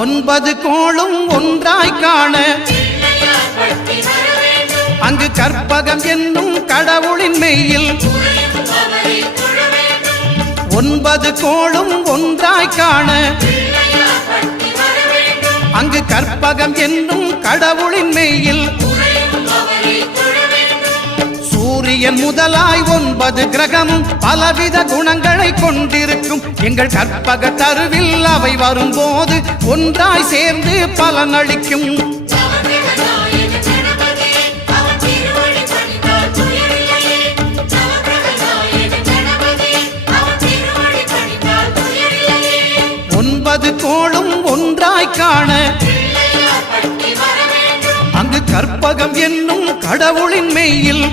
ஒன்பது கோளும் ஒன்றாய் காண அங்கு கற்பகம் என்னும் கடவுளின் மெய்யில் ஒன்பது கோளும் ஒன்றாய் காண அங்கு கற்பகம் என்னும் கடவுளின் மெய்யில் சூரியன் முதலாய் ஒன்பது கிரகமும் பலவித குணங்களை கொண்டிருக்கும் எங்கள் கற்பக தருவில் அவை வரும்போது ஒன்றாய் சேர்ந்து பலனளிக்கும். ஒன்பது கோளும் ஒன்றாய் காண அங்கு கற்பகம் என்னும் கடவுளின் மெய்யில்